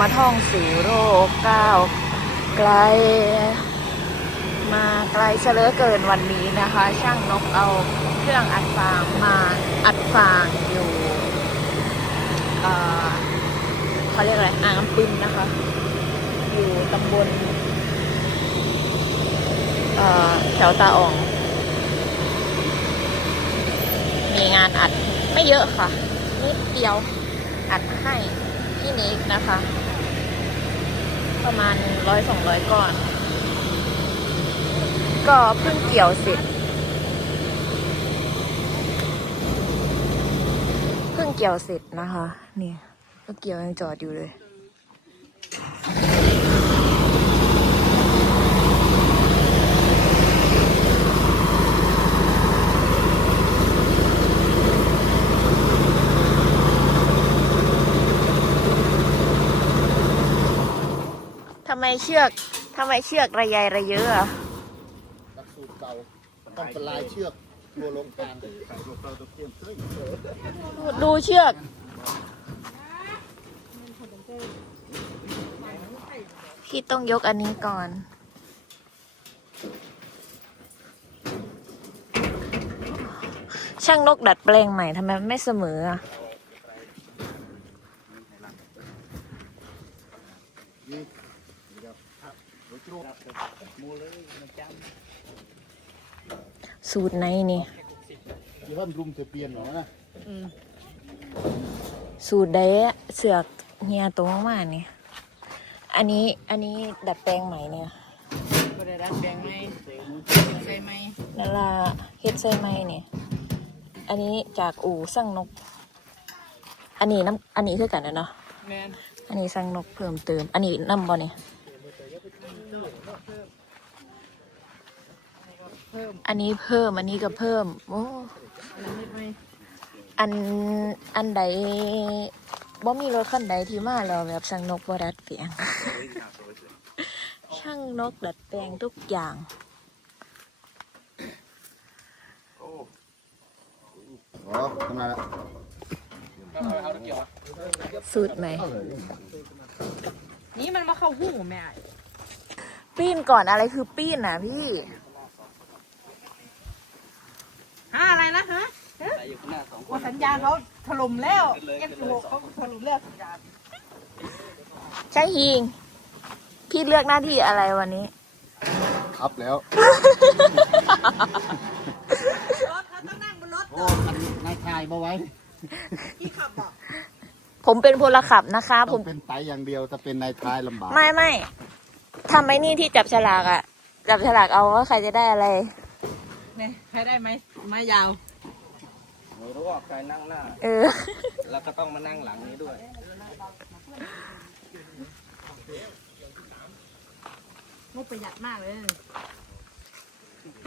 มาท่องสู่โลกก้าวไกล มาไกลเฉลอเกินวันนี้นะคะ ช่างนกเอาเครื่องอัดฟางมาอัดฟางอยู่เขาเรียกอะไรอ่างน้ำปิมนะคะ อยู่ตำบลแถวตาอ่อง มีงานอัดไม่เยอะค่ะนิดเดียวอัดให้ นี้นะคะ ประมาณร้อยสองร้อยก่อน ก็เพิ่งเกี่ยวเสร็จเพิ่งเกี่ยวเสร็จนะคะนี่ก็เกี่ยวยังจอดอยู่เลย มเชือกทำไมเชือกระยายระเยอะอะหลักสูตรเก่าต้องเป็นลายเชือกตัวลงกลางดูเชือก พี่ต้องยกอันนี้ก่อน ช่างนกดัดแปลงใหม่ทำไมมันไม่เสมออะ สูตรไหนนี่ที่ว่ารุมเธอเปลี่ยนหรอนะสูตรใดอะเสือกเฮียตรงมาเนี่ยอันนี้อันนี้ดัดแปลงใหม่เนี่ยบริรักแดงไหมใช่ไหมนั่นล่ะเฮ็ดใส่ไหมเนี่ยอันนี้จากอู่สั่งนก อันนี้น้ำอันนี้คือกันนะเนาะแมนอันนี้สั่งนกเพิ่มเติม อันนี้น้ำบ่เนี่ย พิ่มอันนี้เพิ่มอันนี้ก็เพิ่มโอ้อันนั้นไม่ไหมอันอันใดบ่มีรถคันใดที่มาแล้วแบบสั่งนกบ่ดัดแปลงช่างนกดัดแปลงทุกอย่างอ๋อทำไมล่ะสูตรไหม นี่มันมาเข้าหูแม่ปีนก่อนอะไรคือปีนอะพี่ ฮะอะไรนะฮะ ว่าสัญญาณเขาถล่มแล้วเอฟโเขาถล่มแล้วสัญญาณใช่ฮิง พี่เลือกหน้าที่อะไรวันนี้ ครับแล้ว รถเขาต้องนั่งบนรถโอ้มันนายชายมาไว้ที่ขับบอกผมเป็นพลขับนะคะผต้อมงเป็นไตอย่างเดียวถ้าเป็นนายชายลำบาก ไม่ไม่ทำไอ้นี่ที่จับฉลากอะจับฉลากเอาว่าใครจะได้อะไร เนี่ยใครได้ไหมไม้ยาว ไม่รู้ว่าใครนั่งหน้า เออ แล้วก็ต้องมานั่งหลังนี้ด้วย งบประหยัดมากเลย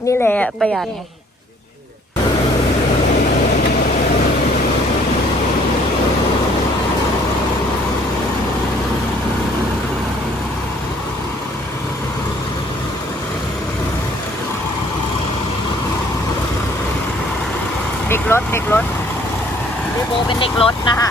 นี่แหละประหยัดไง เด็กรถเด็กรถบูโบเป็นเด็กรถนะคะ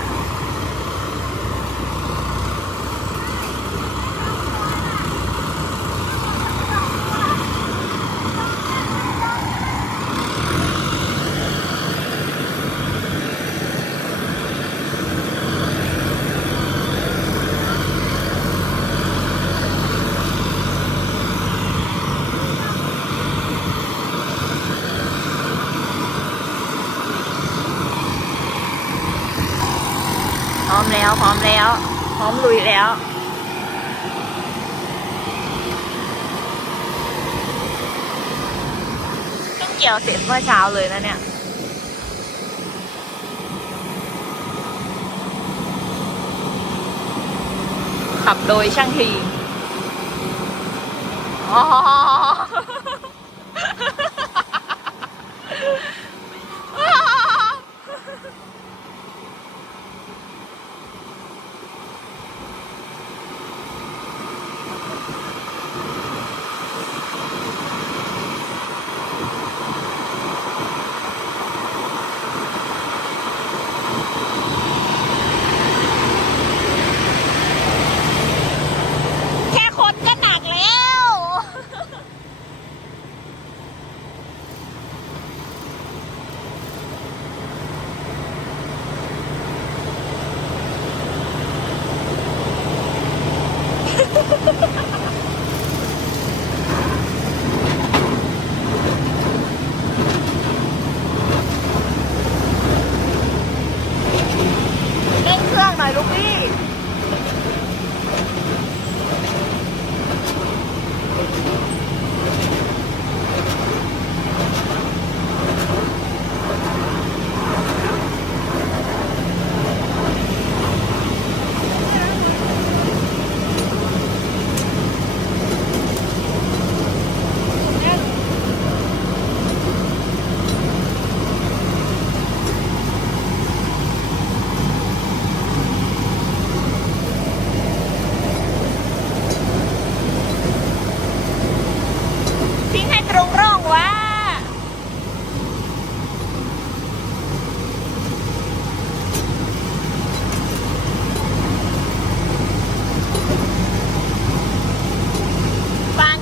พร้อมแล้ว พร้อมแล้ว พร้อมลุยแล้วเพิ่งเกี่ยวเสร็จเมื่อเช้าเลยนะเนี่ยขับโดยช่างที อ๋อ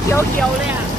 有，有了呀。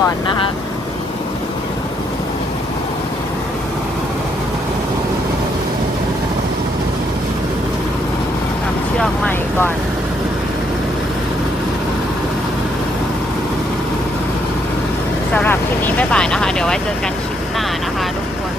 ก่อนนะคะทำเชือกใหม่ก่อนสำหรับคลิปนี้บ๊ายบายนะคะ เดี๋ยวไว้เจอกันคลิปหน้านะคะทุกคน